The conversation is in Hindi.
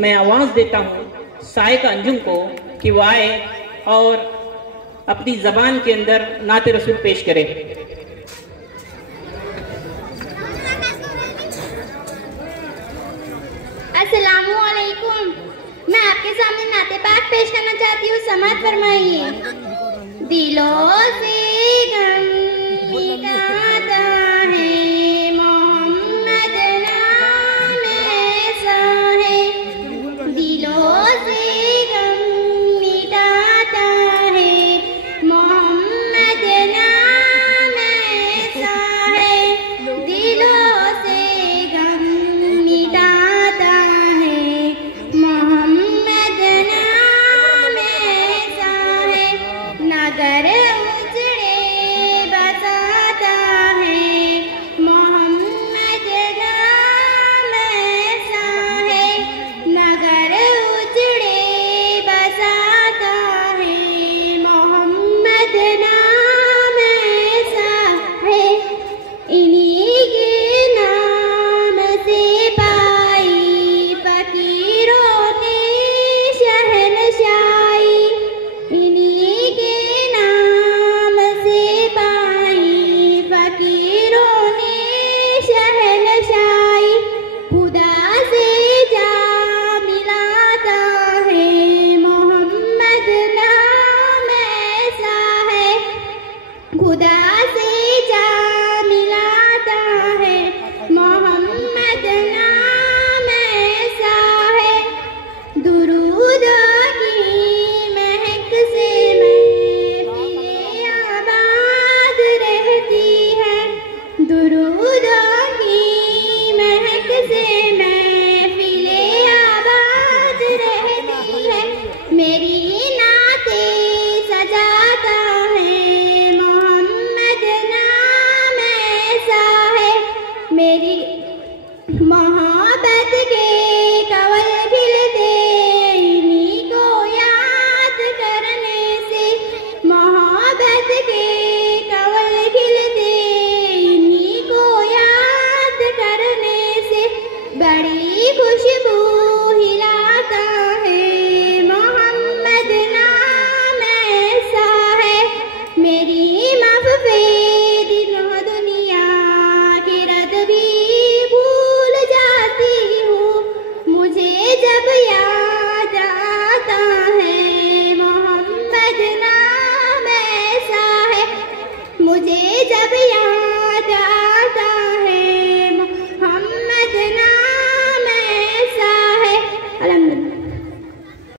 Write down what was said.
मैं आवाज़ देता हूँ साइक अंजुम को कि वो आए और अपनी ज़बान के अंदर नाते रसूल पेश करे। अस्सलामु अलैकुम। मैं आपके सामने नाते पाक पेश करना चाहती हूँ, समाअत फरमाइए। दिलों से गम मिटाता है मोहम्मद नाम ऐसा है, दिलों से गम मिटाता है मोहम्मद नाम ऐसा है, दिलों से गम मिटाता है मोहम्मद नाम ऐसा है, नगर खुदा से जा मिलाता है मोहम्मद नाम ऐसा है, दुरूद की महक से महफिलें आबाद रहती है, दुरूद की महक से महफिलें आबाद रहती है, मेरी नाते सजाता मेरी मोहब्बत के कवल खिलते इन्हीं को याद करने से, मोहब्बत के कवल खिलते इन्हीं को याद करने से, बड़ी खुशबू